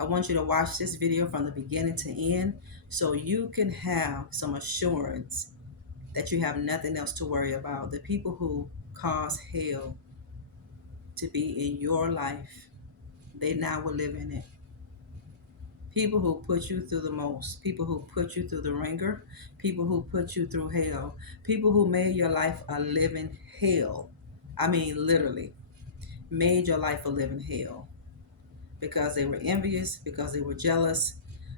I want you to watch this video from the beginning to end so you can have some assurance that you have nothing else to worry about. The people who cause hell to be in your life, they now will live in it. People who put you through the most, people who put you through the ringer, people who put you through hell, people who made your life a living hell. I mean, literally, made your life a living hell because they were envious, because they were jealous,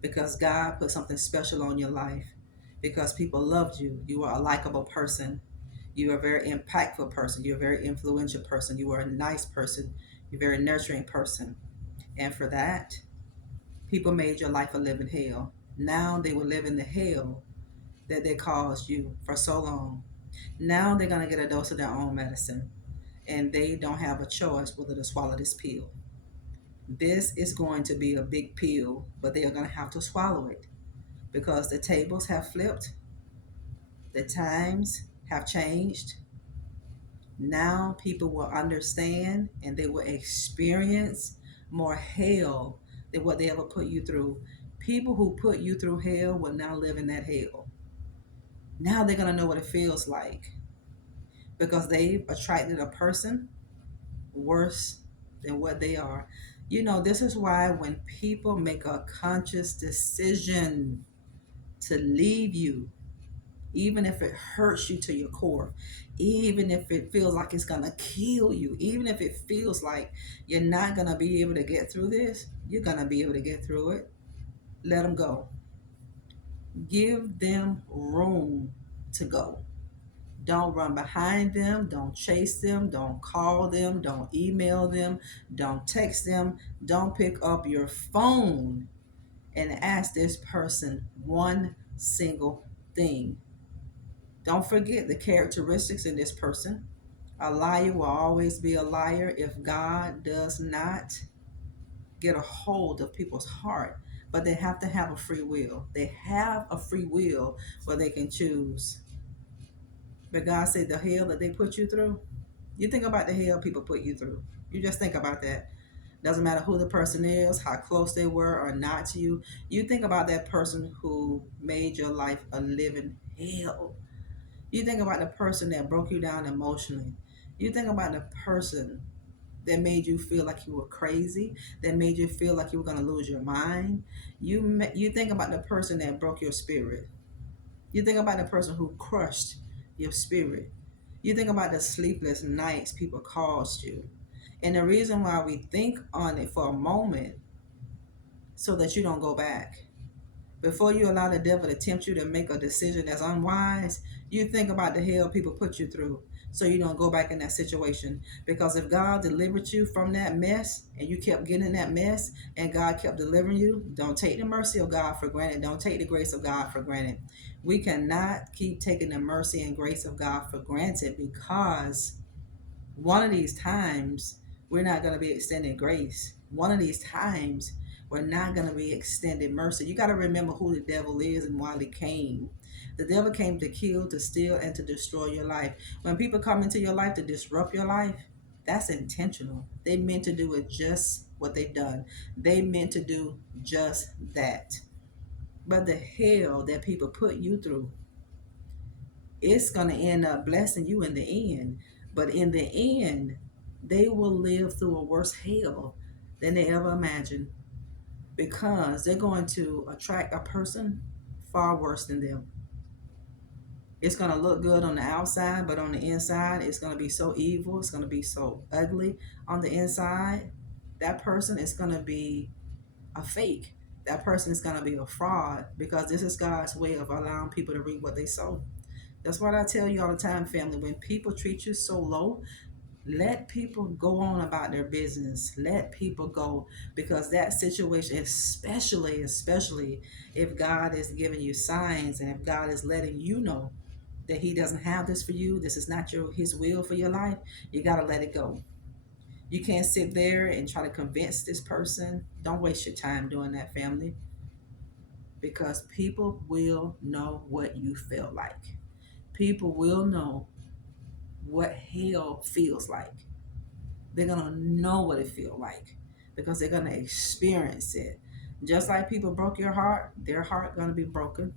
because God put something special on your life, because people loved you. You were a likable person. You are a very impactful person. You're a very influential person. You are a nice person. You're a very nurturing person. And for that, people made your life a living hell. Now they will live in the hell that they caused you for so long. Now they're going to get a dose of their own medicine. And they don't have a choice whether to swallow this pill. This is going to be a big pill, but they are going to have to swallow it because the tables have flipped. The times have changed. Now people will understand and they will experience more hell than what they ever put you through. People who put you through hell will now live in that hell. Now they're going to know what it feels like because they've attracted a person worse than what they are. You know, this is why when people make a conscious decision to leave you, even if it hurts you to your core, even if it feels like it's gonna kill you, even if it feels like you're not gonna be able to get through this, you're gonna be able to get through it. Let them go. Give them room to go. Don't run behind them. Don't chase them. Don't call them. Don't email them. Don't text them. Don't pick up your phone and ask this person one single thing. Don't forget the characteristics in this person. A liar will always be a liar if God does not get a hold of people's heart. But they have to have a free will. They have a free will where they can choose. But God said the hell that they put you through, you think about the hell people put you through. You just think about that. Doesn't matter who the person is, how close they were or not to you. You think about that person who made your life a living hell. You think about the person that broke you down emotionally. You think about the person that made you feel like you were crazy, that made you feel like you were going to lose your mind. You think about the person that broke your spirit. You think about the person who crushed your spirit. You think about the sleepless nights people caused you. And the reason why we think on it for a moment so that you don't go back. Before you allow the devil to tempt you to make a decision that's unwise, you think about the hell people put you through so you don't go back in that situation. Because if God delivered you from that mess and you kept getting in that mess and God kept delivering you, don't take the mercy of God for granted. Don't take the grace of God for granted. We cannot keep taking the mercy and grace of God for granted because one of these times we're not going to be extending grace. One of these times we're not going to be extended mercy. You got to remember who the devil is and why he came. The devil came to kill, to steal, and to destroy your life. When people come into your life to disrupt your life, that's intentional. They meant to do it just what they've done. They meant to do just that. But the hell that people put you through, it's going to end up blessing you in the end. But in the end, they will live through a worse hell than they ever imagined because they're going to attract a person far worse than them. It's going to look good on the outside, but on the inside, it's going to be so evil. It's going to be so ugly on the inside. That person is going to be a fake. That person is going to be a fraud because this is God's way of allowing people to reap what they sow. That's what I tell you all the time, family. When people treat you so low, let people go on about their business. Let people go because that situation, especially if God is giving you signs and if God is letting you know that he doesn't have this for you, this is not his will for your life, you got to let it go. You can't sit there and try to convince this person. Don't waste your time doing that, family, because people will know what you feel like. People will know what hell feels like. They're going to know what it feels like. because they're going to experience it. Just like people broke your heart, their heart going to be broken.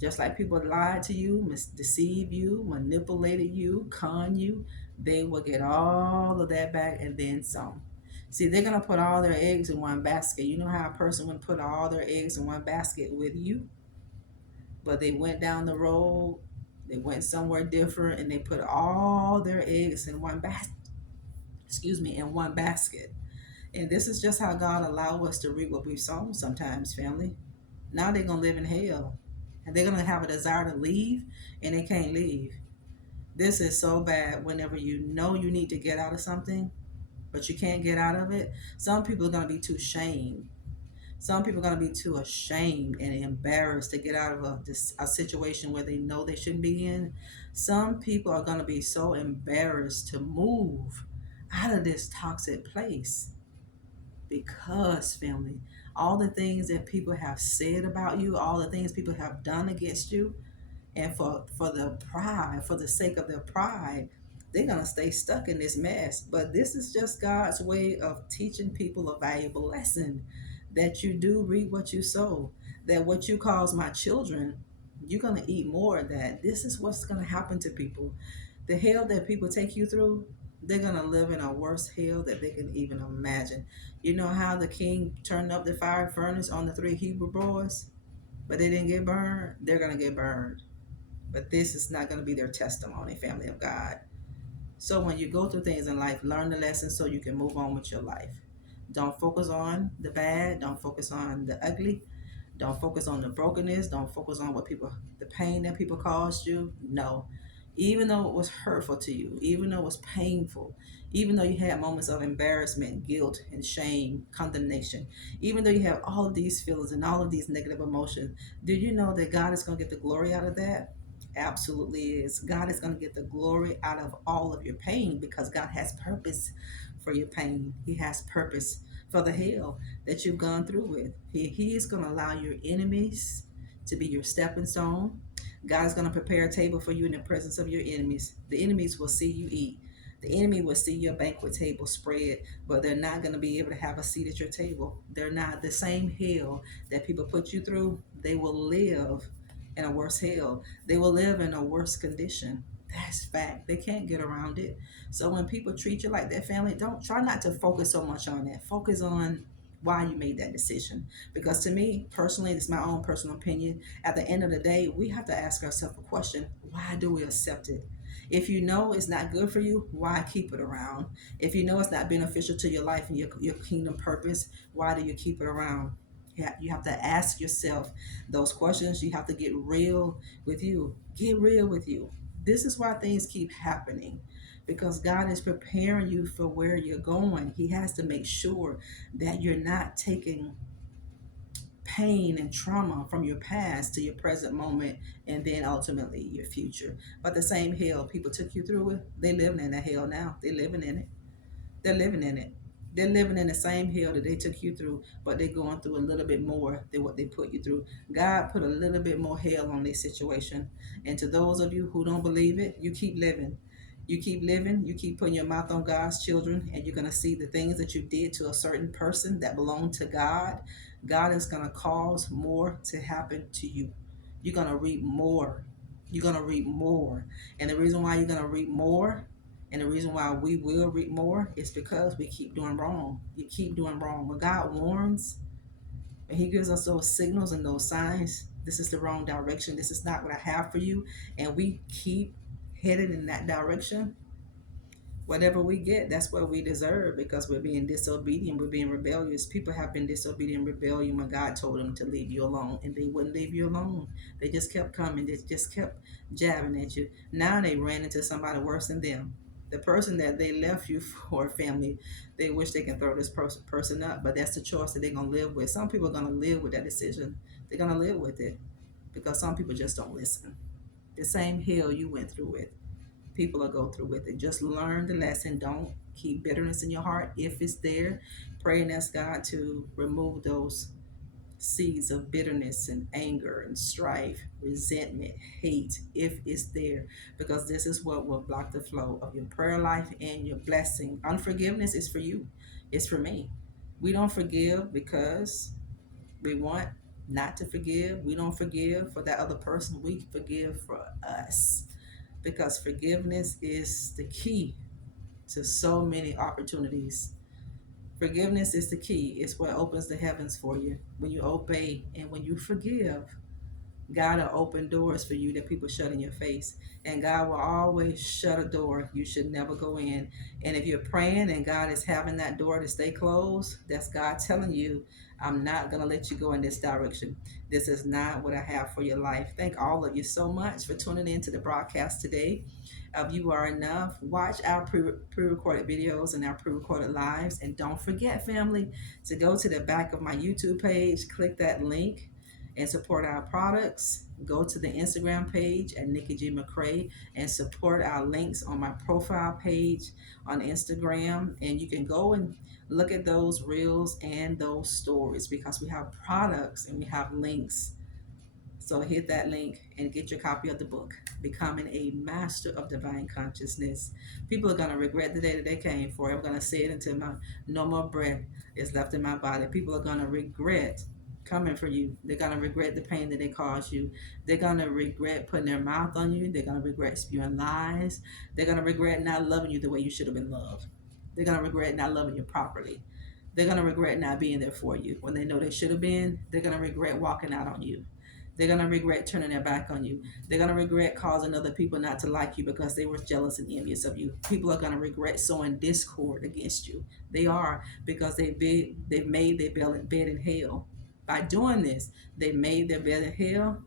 Just like people lied to you, deceived you, manipulated you, con you, they will get all of that back and then some. See, they're going to put all their eggs in one basket. You know how a person would put all their eggs in one basket with you, but they went down the road, they went somewhere different, and they put all their eggs in one basket. Excuse me, in one basket. And this is just how God allow us to reap what we've sown sometimes, family. Now they're gonna live in hell. And they're gonna have a desire to leave and they can't leave. This is so bad whenever you know you need to get out of something, but you can't get out of it. Some people are gonna be too ashamed. Some people are gonna be too ashamed and embarrassed to get out of a situation where they know they shouldn't be in. Some people are gonna be so embarrassed to move out of this toxic place. Because, family, all the things that people have said about you, all the things people have done against you, and for the pride, for the sake of their pride, they're gonna stay stuck in this mess. But this is just God's way of teaching people a valuable lesson, that you do reap what you sow. That what you cause my children, you're gonna eat more of that. This is what's gonna happen to people. The hell that people take you through, they're gonna live in a worse hell that they can even imagine. You know how the king turned up the fire furnace on the three Hebrew boys, but they didn't get burned? They're gonna get burned. But this is not gonna be their testimony, family of God. So when you go through things in life, learn the lesson so you can move on with your life. Don't focus on the bad, don't focus on the ugly, don't focus on the brokenness. Don't focus on the pain that people caused you. No. Even though it was hurtful to you, even though it was painful, even though you had moments of embarrassment, guilt, and shame, condemnation, even though you have all of these feelings and all of these negative emotions, did you know that God is going to get the glory out of that? Absolutely is. God is going to get the glory out of all of your pain because God has purpose for your pain. He has purpose for the hell that you've gone through with. He is going to allow your enemies to be your stepping stone. God is going to prepare a table for you in the presence of your enemies. The enemies will see you eat. The enemy will see your banquet table spread, but they're not going to be able to have a seat at your table. They're not the same hell that people put you through. They will live in a worse hell. They will live in a worse condition. That's fact. They can't get around it. So when people treat you like that, family, don't try not to focus so much on that. Focus on why you made that decision. Because to me, personally, it's my own personal opinion. At the end of the day, we have to ask ourselves a question: why do we accept it? If you know it's not good for you, why keep it around? If you know it's not beneficial to your life and your kingdom purpose, why do you keep it around? You have to ask yourself those questions. You have to get real with you. Get real with you. This is why things keep happening, because God is preparing you for where you're going. He has to make sure that you're not taking pain and trauma from your past to your present moment and then ultimately your future. But the same hell people took you through it, they living in that hell now. They're living in it. They're living in it. They're living in the same hell that they took you through, but they're going through a little bit more than what they put you through. God put a little bit more hell on this situation. And to those of you who don't believe it, you keep living. You keep living, you keep putting your mouth on God's children, and you're going to see the things that you did to a certain person that belonged to God. God is going to cause more to happen to you. You're going to reap more. You're going to reap more. And the reason why you're going to reap more, and the reason why we will reap more, is because we keep doing wrong. You keep doing wrong. When God warns, and He gives us those signals and those signs, this is the wrong direction. This is not what I have for you. And we keep headed in that direction. Whatever we get, that's what we deserve, because we're being disobedient, we're being rebellious. People have been disobedient and rebellion when God told them to leave you alone, and they wouldn't leave you alone. They just kept coming, they just kept jabbing at you. Now they ran into somebody worse than them. The person that they left you for, family, they wish they can throw this person up, but that's the choice that they're going to live with. Some people are going to live with that decision. They're going to live with it, because some people just don't listen. The same hell you went through with, people will go through with it. Just learn the lesson. Don't keep bitterness in your heart. If it's there, pray and ask God to remove those seeds of bitterness and anger and strife, resentment, hate, if it's there, because this is what will block the flow of your prayer life and your blessing. Unforgiveness is for you. It's for me. We don't forgive because we want not to forgive. We don't forgive for that other person. We forgive for us because forgiveness is the key to so many opportunities. Forgiveness is the key. It's what opens the heavens for you. When you obey and when you forgive, God will open doors for you that people shut in your face. And God will always shut a door you should never go in. And if you're praying and God is having that door to stay closed, that's God telling you, I'm not going to let you go in this direction. This is not what I have for your life. Thank all of you so much for tuning in to the broadcast today of You Are Enough. Watch our pre-recorded videos and our pre-recorded lives. And don't forget, family, to go to the back of my YouTube page, click that link and support our products. Go to the Instagram page at Nikki McCray and support our links on my profile page on Instagram. And you can go and look at those reels and those stories because we have products and we have links. So hit that link and get your copy of the book, Becoming a Master of Divine Consciousness. People are going to regret the day that they came for it. I'm going to say it until my no more breath is left in my body. People are going to regret coming for you. They're going to regret the pain that they caused you. They're going to regret putting their mouth on you. They're going to regret spewing lies. They're going to regret not loving you the way you should have been loved. They're going to regret not loving you properly. They're going to regret not being there for you when they know they should have been. They're going to regret walking out on you. They're going to regret turning their back on you. They're going to regret causing other people not to like you because they were jealous and envious of you. People are going to regret sowing discord against you. They are, because they've made their bed in hell. By doing this, they made their bed in hell.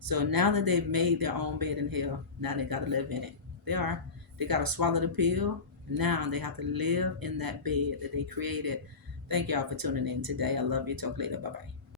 So now that they've made their own bed in hell, now they got to live in it. They are. They got to swallow the pill. Now they have to live in that bed that they created. Thank y'all for tuning in today. I love you. Talk later. Bye-bye.